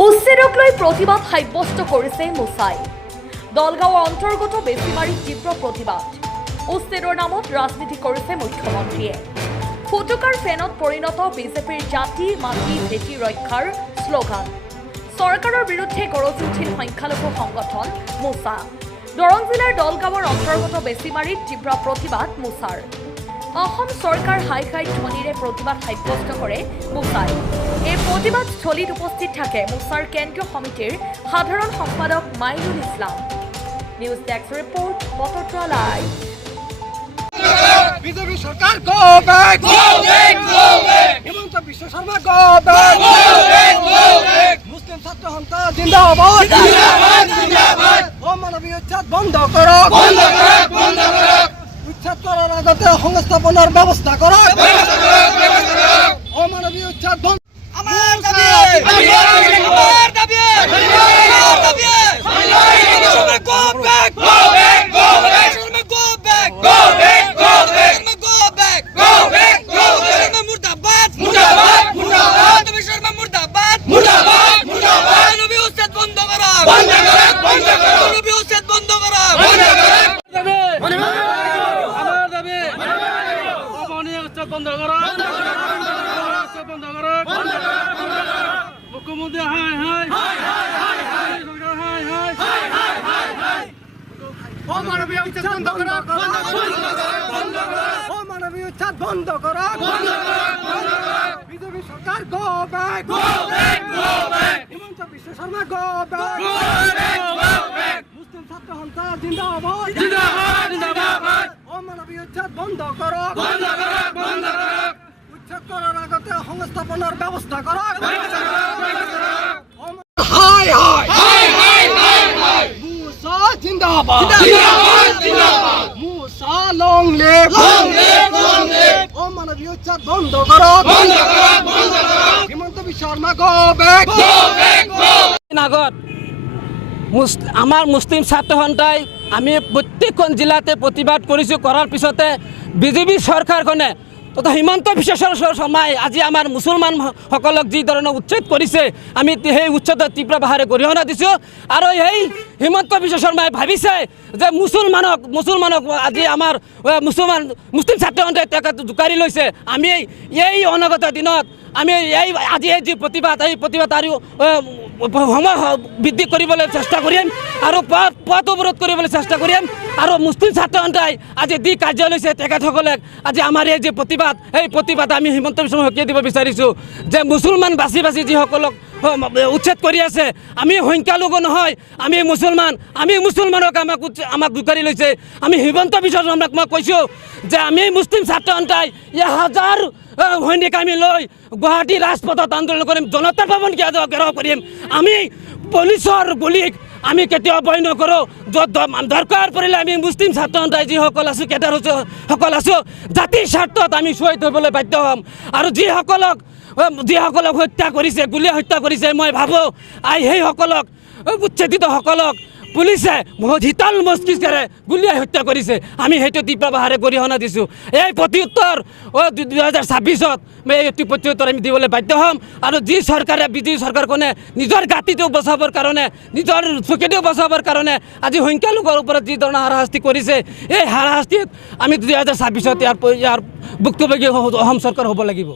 উচ্ছেদক লৈ প্ৰতিবাদ সাব্যস্ত কৰিছে মোচাই। দলগাঁৱৰ অন্তৰ্গত বেছিমাৰীত তীব্ৰ প্ৰতিবাদ। উচ্ছেদৰ নামত ৰাজনীতি কৰিছে মুখ্যমন্ত্ৰীয়ে। ফুটুকাৰ ফেনত পৰিণত বিজেপিৰ জাতি মাটি ভেটি ৰক্ষাৰ শ্লোগান। চৰকাৰৰ বিৰুদ্ধে গৰজি উঠিল সংখ্যালঘু সংগঠন মোচা। দৰং জিলাৰ দলগাঁৱৰ অন্তৰ্গত বেছিমাৰীত তীব্ৰ প্ৰতিবাদ মোচাৰ। অসম চৰকাৰ হাই হাই ধ্বনিৰে প্ৰতিবাদ সাব্যস্ত কৰে মোচাই। এই প্ৰতিবাদস্থলীত উপস্থিত থাকে মোচাৰ কেন্দ্ৰীয় সমিতিৰ সাধাৰণ সম্পাদক Mainul Islam. News desk report বতৰতৰা লাইভ। বিজেপি সরকার go back Himanta Biswa Sarma go back মুসলিম ছাত্র সন্থা জিন্দাবাদ অমানবীয় উচ্ছেদ বন্ধ করো উচ্ছেদ করার আগতে সংস্থাপনের ব্যবস্থা করো অমানবীয় উচ্ছেদ বন্ধ আমার দাবি আমার দাবি গো ব্যাক মুখ্যমন্ত্রী হাই হাই অমানবীয় উচ্ছেদ বন্ধ করো অমানবীয় উচ্ছেদ বন্ধ করো বিজেপি সরকার go back Himanta Biswa Sarma go back মুসলিম ছাত্র সন্থা জিন্দাবাদ অমানবীয় উচ্ছেদ বন্ধ করো উচ্ছেদ করার আগতে সংস্থাপনের ব্যবস্থা করো হাই হাই মুসা জিন্দাবাদ মুসা লং লিভ অমানবীয় উচ্ছেদ বন্ধ করো হিমন্ত বিশ্ব শর্মা গো ব্যাক আগত আমাৰ মুছলিম ছাত্ৰ সন্থাই আমি প্ৰত্যেকখন জিলাতে প্ৰতিবাদ কৰিছোঁ। কৰাৰ পিছতে বিজেপি চৰকাৰখনে তথা হিমন্ত বিশ্ব শৰ্মাই আজি আমাৰ মুছলমানসকলক যি ধৰণৰ উচ্ছেদ কৰিছে আমি সেই উচ্ছেদত তীব্ৰ ভাষাৰে গৰিহণা দিছোঁ। আৰু সেই হিমন্ত বিশ্ব শৰ্মাই ভাবিছে যে মুছলমানক আজি আমাৰ মুছলিম ছাত্ৰ সন্থাই তেখেত জোকাৰি লৈছে। আমি এই অনাগত দিনত আমি আজি এই যি প্ৰতিবাদ এই প্ৰতিবাদ আৰু সময় বৃদ্ধি কৰিবলৈ চেষ্টা কৰিম আৰু পথ অৱৰোধ কৰিবলৈ চেষ্টা কৰিম। আৰু মুছলিম ছাত্ৰ সন্থাই আজি যি কাৰ্য লৈছে তেখেতসকলে আজি আমাৰ এই যি প্ৰতিবাদ এই প্ৰতিবাদ আমি হিমন্ত বিশ্ব শৰ্মাক সকীয়াই দিব বিচাৰিছোঁ যে মুছলমান বাছি যিসকলক উচ্ছেদ কৰি আছে আমি সংখ্যালঘু নহয়, আমি মুছলমানক আমাক জোকাৰি লৈছে। আমি হিমন্ত বিশ্ব শৰ্মাক মই কৈছোঁ যে আমি মুছলিম ছাত্ৰ সন্থাই হাজাৰ সৈনিক আমি লৈ গুৱাহাটী ৰাজপথত আন্দোলন কৰিম, জনতা ভৱন ঘেৰাও কৰিম। আমি পুলিচৰ গুলীক আমি কেতিয়াও ভয় নকৰোঁ। য'ত দৰকাৰ পৰিলে আমি মুছলিম ছাত্ৰ সন্থাই যিসকল আছোঁ কেডাৰসকল আছোঁ জাতিৰ স্বাৰ্থত আমি শ্বহীদ হ'বলৈ বাধ্য হ'ম। আৰু যিসকলক হত্যা কৰিছে গুলীয়ে হত্যা কৰিছে মই ভাবোঁ সেইসকলক উচ্ছেদিতসকলক পুলিচে বহুত শীতল মস্তিষ্কেৰে গুলীয়াই হত্যা কৰিছে। আমি সেইটো তীব্ৰ ভাষাৰে গৰিহণা দিছোঁ। এই প্ৰত্যুত্তৰ 2026ত এই প্ৰত্যুত্তৰ আমি দিবলৈ বাধ্য হ'ম। আৰু যি চৰকাৰে বিজেপি চৰকাৰখনে নিজৰ গাঁতিটো বচাবৰ কাৰণে নিজৰ চকুটো বচাবৰ কাৰণে আজি সংখ্যালঘুৰ ওপৰত যি ধৰণৰ হাৰাশাস্তি কৰিছে এই হাৰাশাস্তিত আমি 2026ত ইয়াৰ ভুক্তভোগী অসম চৰকাৰ হ'ব লাগিব।